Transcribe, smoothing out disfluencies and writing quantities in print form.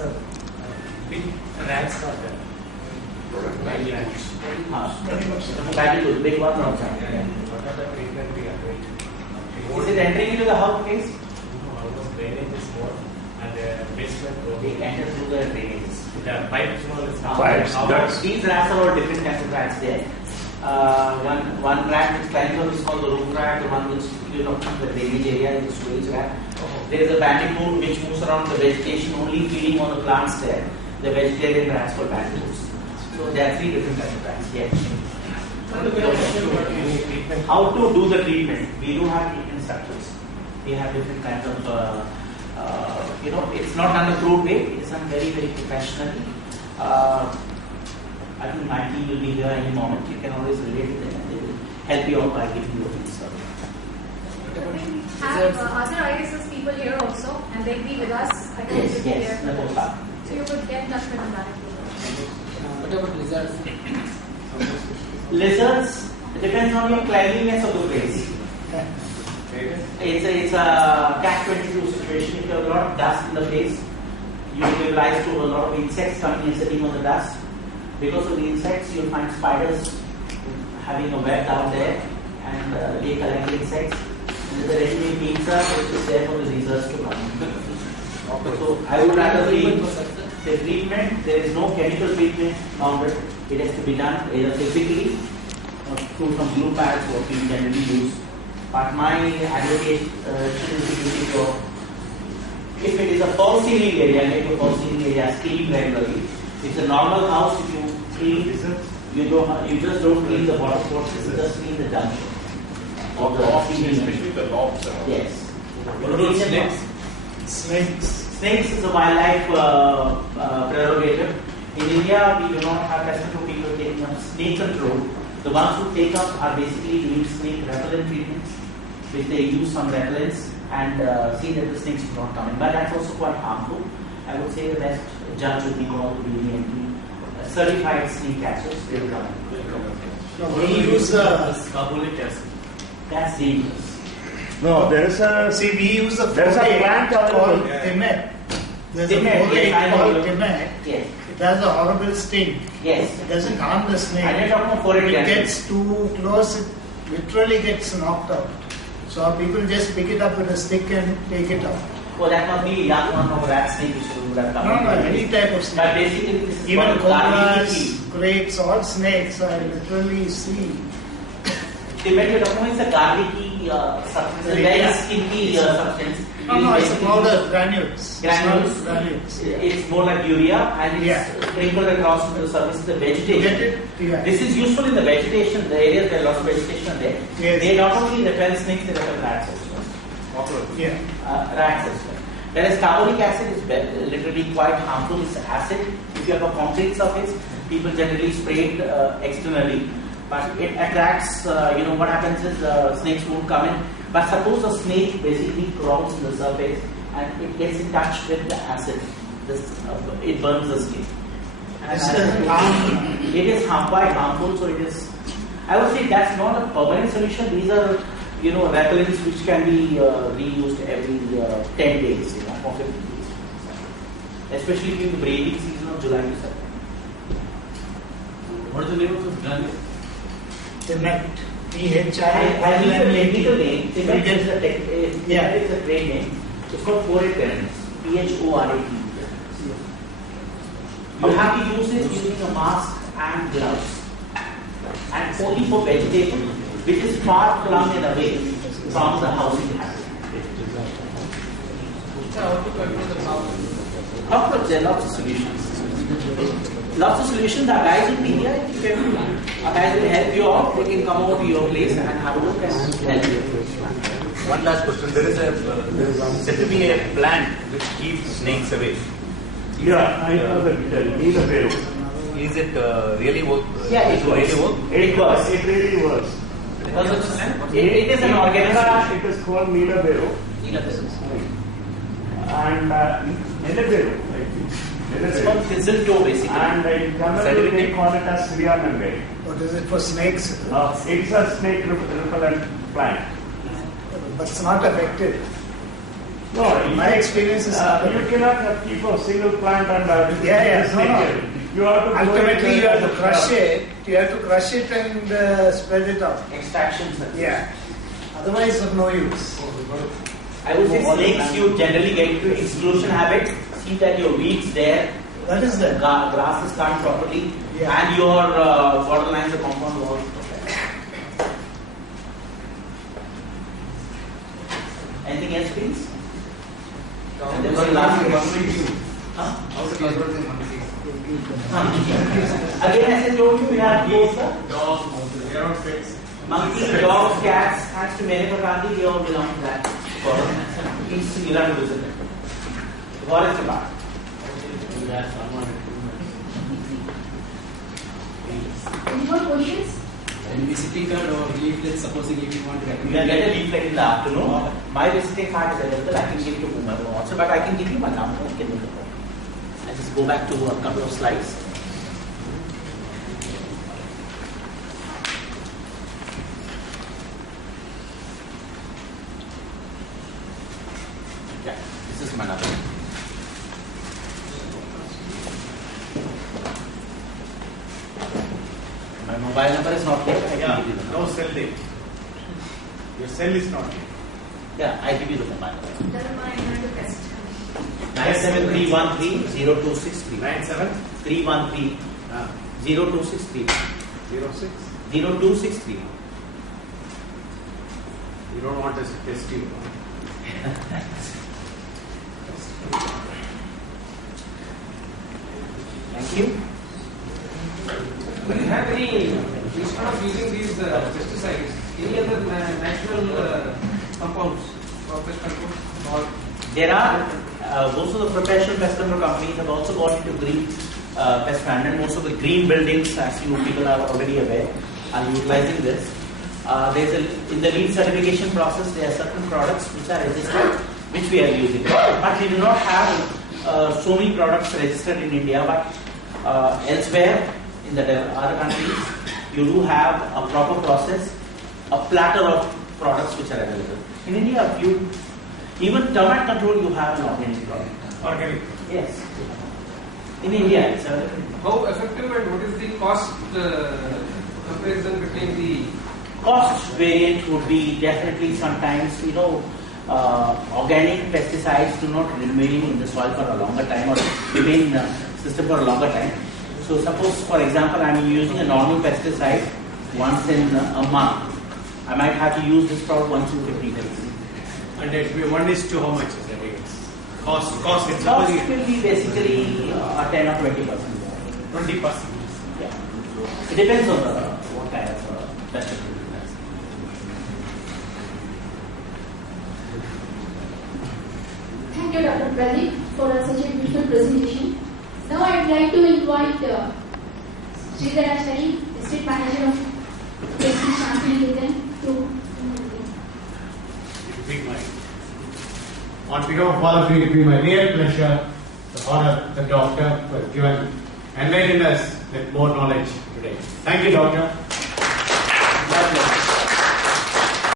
Sir, big rats are there. Big rats. Big one outside. What are the treatment we are doing? Is it entering into the house, please? No, almost drainage is more and basement. They enter through the drainages. The pipes more is not. Pipes. These rats are all different kinds of rats there. One rat which climbs up is called the roof rat. The one which the drainage area is the sewage rat. There is a bandicoot which moves around the vegetation, only feeding on the plants there. The vegetarian rats called bandicoots. So there are three different kinds of rats. Yes. How to do the treatment? We do have treatment structures. We have different kinds of, it's not done a crude way. It's done very, very professionally. I think my team will be here any moment. You can always relate to them and they will help you out by giving you a service. We have arthritis people here also, and they'll be with us. I think Yes, yes. so you could get in touch with them directly. What about lizards? Lizards, it depends on your cleanliness of the place. It's a catch-22 situation. If you have a lot of dust in the place, you will give rise to a lot of insects coming and sitting on the dust. Because of the insects, you'll find spiders having a web down there and they collect insects. And there's a ready pizza which is there for the lizards to come. So I would rather the treatment, there is no chemical treatment founded. It has to be done either physically or through some glue pads what we generally use. But my advocation is to if it is a false ceiling area, make a false ceiling area clean regularly. It's a normal house. If you clean, you just don't clean the bottom course. You just clean the junction. Or the especially the lobs. Yes. What about snakes? Snakes is a wildlife prerogative. In India, we do not have as many people taking up snake control. The ones who take up are basically doing snake repellent treatments, which they use some repellents and see that the snakes do not come in. But that's also quite harmful. I would say the best judge would be called to be certified snake catchers. They will come in. No, we use Carbolic acid. That's dangerous. No, there is a. See, we use a There's a plant called available. Timet. There's a Timet, yes, I folate called know. Timet. Yes. It has a horrible sting. Yes. It doesn't harm the snake. I didn't talk about If it folate gets too close, it literally gets knocked out. So people just pick it up with a stick and take it out. Well, that must be young one or rat snake which would have come. No, any type of snake. But basically, this is Even called garlic cobras, grapes, all snakes I literally see. Timet, you're talking about is a garlicky substance, a very skinny substance. No, it's a powder, granules. Granules. It's not granules. It's more like urea and Yeah. it's sprinkled across into the surface of the vegetation. Get it? Yeah. This is useful in the vegetation, the areas where lots of vegetation are there. Yes. They not only repel snakes, they repel rats also. Yeah. Rats as well. Whereas carbolic acid is literally quite harmful. It's acid. If you have a concrete surface, people generally spray it externally. But it attracts, what happens is snakes won't come in. But suppose a snake basically crawls on the surface and it gets in touch with the acid. It burns the skin. This doesn't harm. It is quite harmful, so it is. I would say that's not a permanent solution. These are, repellents which can be reused every 10 days, or 15 days. Especially during the breeding season of July to September. What is the name of the gun? Timet. I need a technical name. Timet is Yeah. It's a trade name. It's called Phorate. Phorate. You have to use it using a mask and gloves. And only for vegetation, which is far flung and away from the housing habit. How to control the cow? Of course, there are lots of solutions. Lots of solutions. Our guys will be here. Our guys will help you out. They can come over to your place and have a look and help you. One last question. There is said to be a plant which keeps snakes away. Yeah, I know the detail. Is it really work? Yeah, it works. Really work? It works. It really works. It is an organism. It is called Nilabero. And Nilabero, I think. It's called Thistledoe basically. And in Tamil they call it as Sriyanangai. What is it for snakes? It's a snake repellent plant. But it's not effective. No, My experience is you cannot keep a single plant and Yeah, no, no. You have to ultimately you have to crush it. You have to crush it and spread it out. Extraction. Yeah. Otherwise, of no use. I would say snakes you generally get into exclusion habit. See that your weeds there, That is the grass is cut properly, Yeah. and your water lines, the compound walls. Anything else, please? And then one last one. Huh? Again, as I told you, we have both the monkeys, dogs, cats. Thanks to Mary Prakati, we all belong to that forest. Each similar to visit it. Forest about. Any more questions? And visiting card or leaflet, supposing if you want to You recommend. can get a leaflet in the afternoon. My visiting card is available. I can give you whomever wants, but I can give you my number. You can make a call. I just go back to a couple of slides. Yeah, this is my number. My mobile number is not here. I can give you the number. No cell date. Your cell is not here. Yeah, I give you the mobile number. Doesn't mind going to test. 97313-0263. 97 313 0263. 06. 0263. You don't want us to test you. Thank you. Do you have any, instead of using these pesticides, any other natural compounds for pest control? Or There are most of the professional pest control companies have also got into green pest management. Most of the green buildings, as you people are already aware, are utilizing this. In the LEED certification process, there are certain products which are registered, which we are using. But we do not have so many products registered in India, but elsewhere in the other countries, you do have a proper process, a platter of products which are available. In India, even termite control, you have an organic product. Organic. Yes. In India, it's available. how effective and what is the cost comparison between the Cost variant would be definitely sometimes, organic pesticides do not remain in the soil for a longer time or remain in the system for a longer time. So suppose, for example, I'm using a normal pesticide once in a month. I might have to use this product once in 15 days. And it will be 1:2, how much is that? Cost it's Cost will be basically 10 or 20%. 20%. Yeah. It depends on what kind of pesticide. Thank you, Dr. Pradeep, for such a beautiful presentation. Now I'd like to invite Sridhar Ashari, District Manager of Prestige Champion Limited, to. It will be on behalf of all of you, it will be my real pleasure to honor the doctor who has enlightened us with more knowledge today. Thank you, doctor.